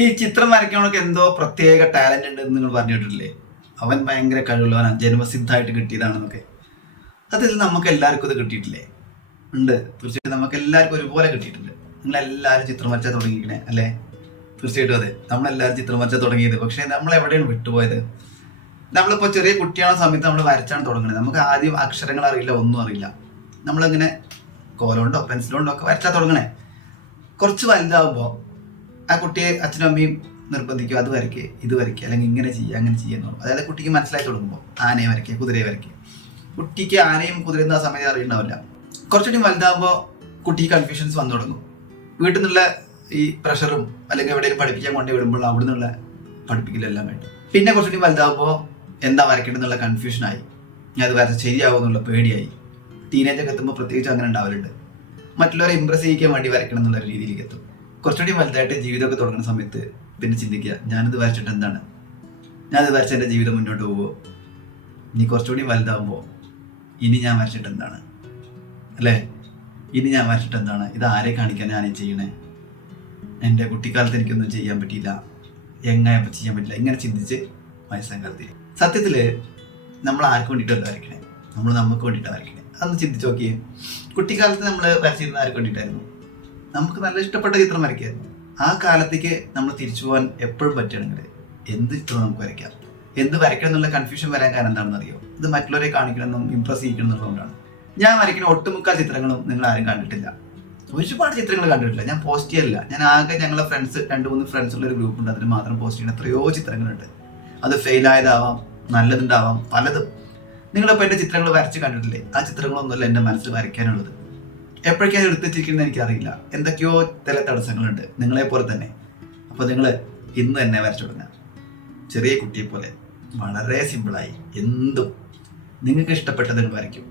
ഈ ചിത്രം വരയ്ക്കണമൊക്കെ എന്തോ പ്രത്യേക ടാലന്റ് ഉണ്ട് എന്ന് നിങ്ങൾ പറഞ്ഞിട്ടില്ലേ? അവൻ ഭയങ്കര കഴിവുള്ളവനാണ്, ജന്മസിദ്ധമായിട്ട് കിട്ടിയതാണെന്നൊക്കെ. അതിൽ നമുക്ക് എല്ലാവർക്കും ഇത് കിട്ടിയിട്ടില്ലേ? ഉണ്ട്, തീർച്ചയായിട്ടും നമുക്ക് എല്ലാവർക്കും ഒരുപോലെ കിട്ടിയിട്ടുണ്ട്. നിങ്ങളെല്ലാവരും ചിത്രം വരച്ചാൽ തുടങ്ങിയിരിക്കണേ അല്ലേ? തീർച്ചയായിട്ടും അതെ, നമ്മളെല്ലാവരും ചിത്രം വരച്ചാൽ തുടങ്ങിയത്. പക്ഷേ നമ്മൾ എവിടെയാണ് വിട്ടുപോയത്? നമ്മളിപ്പോൾ ചെറിയ കുട്ടിയാണുന്ന സമയത്ത് നമ്മൾ വരച്ചാണ് തുടങ്ങുന്നത്. നമുക്ക് ആദ്യം അക്ഷരങ്ങൾ അറിയില്ല, ഒന്നും അറിയില്ല. നമ്മളിങ്ങനെ കോലോണ്ടോ പെൻസിലോണ്ടോ ഒക്കെ വരച്ചാൽ തുടങ്ങണേ. കുറച്ച് വലുതാവുമ്പോൾ ആ കുട്ടിയെ അച്ഛനും അമ്മയും നിർബന്ധിക്കും, അത് വരയ്ക്കുക, ഇത് വരയ്ക്കുക, അല്ലെങ്കിൽ ഇങ്ങനെ ചെയ്യുക, അങ്ങനെ ചെയ്യുന്നു. അതായത് കുട്ടിക്ക് മനസ്സിലായി തുടങ്ങുമ്പോൾ ആനയെ വരയ്ക്കുക, കുതിരയെ വരയ്ക്കുക. കുട്ടിക്ക് ആനയും കുതിരയും ആ സമയത്ത് അറിയണ്ടാവില്ല. കുറച്ചുകൂടി വലുതാകുമ്പോൾ കുട്ടിക്ക് കൺഫ്യൂഷൻസ് വന്നു തുടങ്ങും. വീട്ടിൽ നിന്നുള്ള ഈ പ്രഷറും അല്ലെങ്കിൽ എവിടെയെങ്കിലും പഠിപ്പിക്കാൻ കൊണ്ടേ വിടുമ്പോൾ അവിടെ നിന്നുള്ള പഠിപ്പിക്കലെല്ലാം വേണ്ടി. പിന്നെ കുറച്ചുകൂടി വലുതാകുമ്പോൾ എന്താ വരയ്ക്കേണ്ടതെന്നുള്ള കൺഫ്യൂഷനായി, ഞാൻ അത് വരച്ച് ശരിയാവും എന്നുള്ള പേടിയായി. ടീനേജൊക്കെ എത്തുമ്പോൾ പ്രത്യേകിച്ച് അങ്ങനെ ഉണ്ടാവലുണ്ട്. മറ്റുള്ളവരെ ഇമ്പ്രസ് ചെയ്യിക്കാൻ വേണ്ടി വരയ്ക്കണം എന്നുള്ള രീതിയിലേക്ക് എത്തും. കുറച്ചുകൂടി വലുതായിട്ട് ജീവിതമൊക്കെ തുടങ്ങുന്ന സമയത്ത് പിന്നെ ചിന്തിക്കുക, ഞാനിത് വരച്ചിട്ട് എന്താണ്, ഞാനിത് വരച്ച എൻ്റെ ജീവിതം മുന്നോട്ട് പോകുമോ? ഇനി കുറച്ചുകൂടി വലുതാകുമ്പോൾ ഇനി ഞാൻ വരച്ചിട്ട് എന്താണ്, അല്ലേ? ഇനി ഞാൻ വരച്ചിട്ട് എന്താണ്, ഇത് ആരെ കാണിക്കാൻ ഞാനീ ചെയ്യണേ? എൻ്റെ കുട്ടിക്കാലത്ത് എനിക്കൊന്നും ചെയ്യാൻ പറ്റിയില്ല, എങ്ങനെ ചെയ്യാൻ പറ്റില്ല, ഇങ്ങനെ ചിന്തിച്ച് വയസ്സാകാലത്ത്. സത്യത്തിൽ നമ്മൾ ആർക്ക് വേണ്ടിയിട്ടല്ല വരയ്ക്കണേ, നമ്മൾ നമുക്ക് വേണ്ടിയിട്ടാണ് വരയ്ക്കണേ. അതൊന്ന് ചിന്തിച്ച് നോക്കിയേ. കുട്ടിക്കാലത്ത് നമ്മൾ വരച്ചിരുന്ന ആർക്ക് വേണ്ടിയിട്ടായിരുന്നു? നമുക്ക് നല്ല ഇഷ്ടപ്പെട്ട ചിത്രം വരയ്ക്കായിരുന്നു. ആ കാലത്തേക്ക് നമ്മൾ തിരിച്ചു പോകാൻ എപ്പോഴും പറ്റുകയാണെങ്കിൽ എന്ത് ചിത്രം നമുക്ക് വരയ്ക്കാം. എന്ത് വരയ്ക്കണം എന്നുള്ള കൺഫ്യൂഷൻ വരാൻ കാരണം എന്താണെന്ന് അറിയോ? ഇത് മറ്റുള്ളവരെ കാണിക്കണമെന്നും ഇംപ്രസ് ചെയ്യിക്കണം എന്നുള്ളതുകൊണ്ടാണ്. ഞാൻ വരയ്ക്കുന്ന ഒട്ടുമുക്കാൽ ചിത്രങ്ങളും നിങ്ങൾ ആരും കണ്ടിട്ടില്ല. ഒരുപാട് ചിത്രങ്ങൾ കണ്ടിട്ടില്ല. ഞാൻ പോസ്റ്റ് ചെയ്യലില്ല. ഞാൻ ആകെ ഞങ്ങളെ ഫ്രണ്ട്സ് 2-3 ഫ്രണ്ട്സ് ഉള്ള ഒരു ഗ്രൂപ്പ് ഉണ്ട്, അതിന് മാത്രം പോസ്റ്റ് ചെയ്യുന്ന എത്രയോ ചിത്രങ്ങളുണ്ട്. അത് ഫെയിലായതാവാം, നല്ലതുണ്ടാവാം, പലതും. നിങ്ങളിപ്പോൾ എൻ്റെ ചിത്രങ്ങൾ വരച്ച് കണ്ടിട്ടില്ലേ? ആ ചിത്രങ്ങളൊന്നുമല്ല എൻ്റെ മനസ്സിൽ വരയ്ക്കാനുള്ളത്. എപ്പോഴേക്കാണ് എടുത്ത് വെച്ചിരിക്കുന്നത് എനിക്കറിയില്ല. എന്തൊക്കെയോ ചില തടസ്സങ്ങളുണ്ട്, നിങ്ങളെപ്പോലെ തന്നെ. അപ്പോൾ നിങ്ങൾ ഇന്ന് തന്നെ വരച്ചു തുടങ്ങുക. ചെറിയ കുട്ടിയെ പോലെ വളരെ സിമ്പിളായി എന്തും നിങ്ങൾക്ക് ഇഷ്ടപ്പെട്ടത് വരയ്ക്കും.